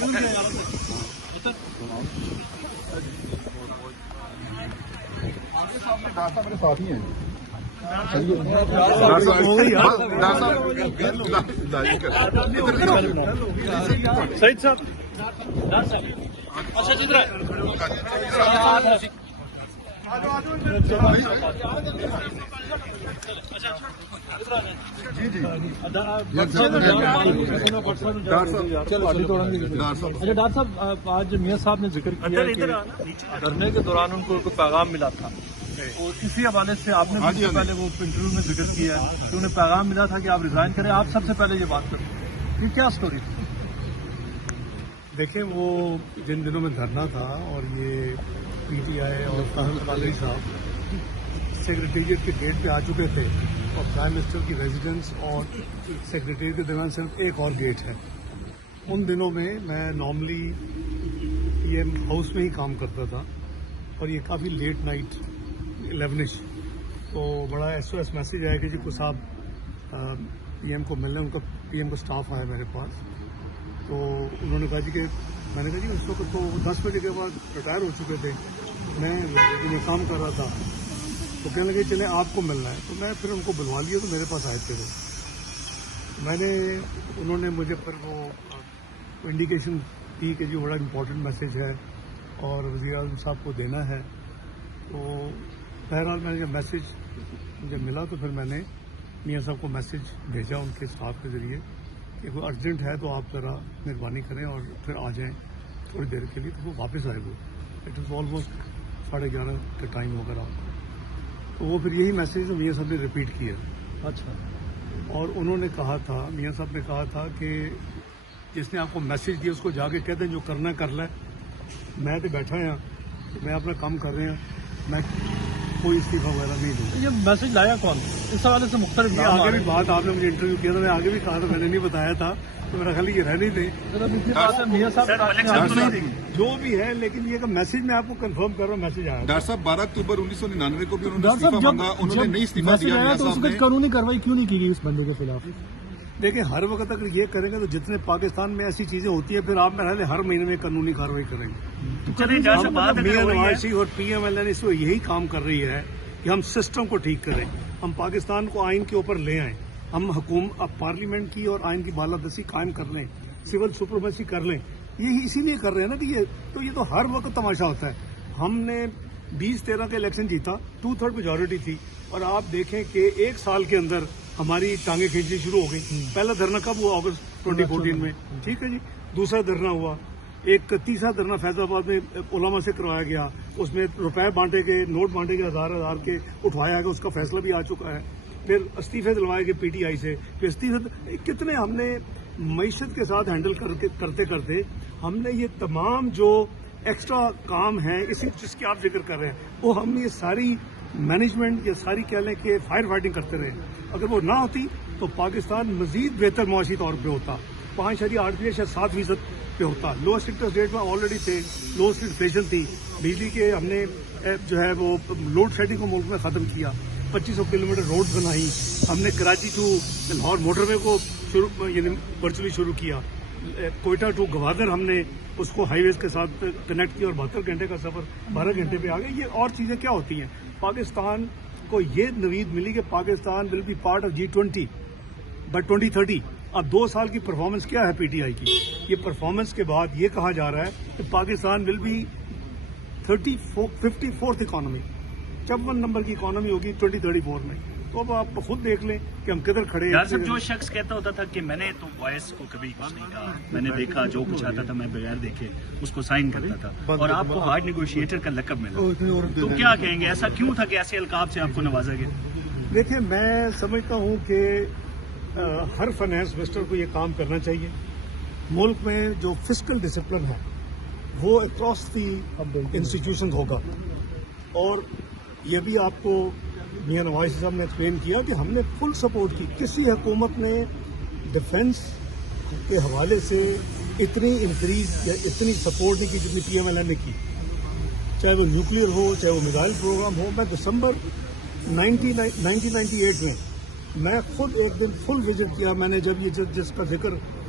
میرے ساتھ ہی ہیں سعید صاحب اچھا جدھر ڈاکٹر صاحب آج میاں صاحب نے ذکر کیا کہ دھرنے کے دوران ان کو ایک پیغام ملا تھا اور اسی حوالے سے آپ نے سب سے پہلے وہ انٹرویو میں ذکر کیا ہے کہ انہیں پیغام ملا تھا کہ آپ ریزائن کریں. آپ سب سے پہلے یہ بات کریں یہ کیا اسٹوری تھی؟ دیکھیں وہ جن دنوں میں دھرنا تھا اور یہ پی ٹی آئی اور طاہر قادری صاحب سیکریٹریٹ کے گیٹ پہ آ چکے تھے اور پرائم منسٹر کی ریزیڈنس اور سیکریٹریٹ کے درمیان صرف ایک اور گیٹ ہے. ان دنوں میں نارملی پی ایم ہاؤس میں ہی کام کرتا تھا اور یہ کافی لیٹ نائٹ 11 تو بڑا ایس او ایس میسج آیا کہ جی کو صاحب پی ایم کو ملنے. ان کا پی ایم کا اسٹاف آیا میرے پاس تو انہوں نے کہا جی کہ میں نے کہا جی اس وقت تو 10 بجے کے بعد ریٹائر ہو چکے تھے, میں کام کر رہا تھا تو کہنے لگے چلیں آپ کو ملنا ہے. تو میں پھر ان کو بلوا لیا تو میرے پاس آئے تھے انہوں نے مجھے پھر وہ انڈیکیشن دی کہ جی بڑا امپورٹنٹ میسج ہے اور وزیر اعظم صاحب کو دینا ہے. تو بہرحال میں نے جب میسج مجھے ملا تو پھر میں نے میاں صاحب کو میسج بھیجا ان کے اسٹاف کے ذریعے کہ کوئی ارجنٹ ہے تو آپ ذرا مہربانی کریں اور پھر آ جائیں تھوڑی دیر کے لیے. تو وہ واپس آئے وہ اٹ از آلموسٹ 11:30 کا ٹائم ہوگا رات کو. تو وہ پھر یہی میسج میاں صاحب نے ریپیٹ کیا. اچھا. اور انہوں نے کہا تھا, میاں صاحب نے کہا تھا کہ جس نے آپ کو میسج دیا اس کو جا کے کہہ دیں جو کرنا ہے کر لیں, میں تو بیٹھا ہوں, میں اپنا کام کر رہے ہیں, میں کوئی استعفیٰ وغیرہ نہیں دوں. یہ میسج لایا کون اس حوالے سے مختلف آگے بھی بات آپ نے مجھے انٹرویو کیا تھا, میں آگے بھی کہا تھا, میں نے نہیں بتایا تھا تو میرا خیال یہ رہ نہیں دے میاں صاحب جو بھی ہے. لیکن یہ کہ میسج میں آپ کو کنفرم کر رہا ہوں میسج آیا. ڈاکٹر صاحب 12 اکتوبر 1999 کو بھی انہوں نے استعفیٰ مانگا, انہوں نے نہیں استعفیٰ دیا. قانونی کارروائی کیوں نہیں کی گئی اس بندے کے خلاف؟ دیکھیں ہر وقت اگر یہ کریں گے تو جتنے پاکستان میں ایسی چیزیں ہوتی ہیں پھر آپ میرا خیال ہے ہر مہینے میں قانونی کارروائی کریں گے. میاں نواز شریف اور پی ایم ایل این اس وقت یہی کام کر رہی ہے کہ ہم سسٹم کو ٹھیک کریں, ہم پاکستان کو آئین کے اوپر لے آئیں, ہم پارلیمنٹ کی اور آئین کی بالادستی قائم کر لیں, سول سپریمیسی کر لیں. یہی اسی لیے کر رہے ہیں نا کہ یہ تو ہر وقت تماشا ہوتا ہے. ہم نے 2013 کا الیکشن جیتا, 2/3 میجورٹی تھی, اور آپ دیکھیں کہ ایک سال کے اندر ہماری ٹانگیں کھینچنی شروع ہو گئی. پہلا دھرنا کب ہوا؟ اگست 2014 میں, ٹھیک ہے جی. دوسرا دھرنا ہوا, ایک تیسرا دھرنا فیض آباد میں علماء سے کروایا گیا, اس میں روپے بانٹے گئے, نوٹ بانٹے گئے 1000 کے, اٹھوایا گیا, اس کا فیصلہ بھی آ چکا ہے. پھر استعفے دلوائے گئے پی ٹی آئی سے, پھر استعفے کتنے ہم نے معیشت کے ساتھ ہینڈل کرتے کرتے ہم نے یہ تمام جو ایکسٹرا کام ہیں جس کی آپ ذکر کر رہے ہیں وہ ہم نے یہ ساری مینجمنٹ یا ساری کہہ لیں کہ فائر فائٹنگ کرتے رہے. اگر وہ نہ ہوتی تو پاکستان مزید بہتر معاشی طور پہ ہوتا, 5.8 سے 7% پہ ہوتا. لوسٹ انٹرسٹ ریٹ میں آلریڈی تھے, لوسٹ انفلیشن تھی, بجلی کے ہم نے جو ہے وہ لوڈ شیڈنگ کو ملک میں ختم کیا, 2500 کلومیٹر روڈ بنائی, ہم نے کراچی ٹو لاہور موٹر وے کو یعنی ورچولی شروع کیا, کوئٹہ ٹو گوادر ہم نے اس کو ہائی ویز کے ساتھ کنیکٹ کیا اور 72 گھنٹے کا سفر 12 گھنٹے پہ آ گئے. یہ اور چیزیں کیا ہوتی ہیں, پاکستان کو یہ نوید ملی کہ Pakistan will be part of G20 by 2030. اب 2 سال کی پرفارمنس کیا ہے پی ٹی آئی کی؟ یہ پرفارمنس کے بعد یہ کہا جا رہا ہے کہ Pakistan will be 54th economy, 54 نمبر کی اکانومی ہوگی 2034 میں. تو اب آپ خود دیکھ لیں کہ ہم کدھر کھڑے ہیں. صاحب جو شخص کہتا ہوتا تھا کہ میں نے تو وائس کو کبھی کچھ نہیں کہا, میں نے دیکھا جو کچھ آتا تھا میں بغیر دیکھے اس کو سائن کرتا تھا, اور آپ کو ہارڈ نیگوشیٹر کا لقب ملا, تو کیا کہیں گے ایسا کیوں تھا کہ ایسے القاب سے آپ کو نوازا گیا؟ دیکھیں میں سمجھتا ہوں کہ ہر فائنانس منسٹر کو یہ کام کرنا چاہیے. ملک میں جو فسکل ڈسپلن ہے وہ اکراس دی انسٹیٹیوشن ہوگا, اور یہ بھی آپ کو میاں نواز صاحب نے ایکسپلین کیا کہ ہم نے فل سپورٹ کی. کسی حکومت نے ڈیفنس کے حوالے سے اتنی انکریز یا اتنی سپورٹ نہیں کی جتنی پی ایم ایل این نے کی, چاہے وہ نیوکلیئر ہو, چاہے وہ میزائل پروگرام ہو. میں دسمبر 1998 میں خود ایک دن فل وزٹ کیا. میں نے جب یہ جس کا ذکر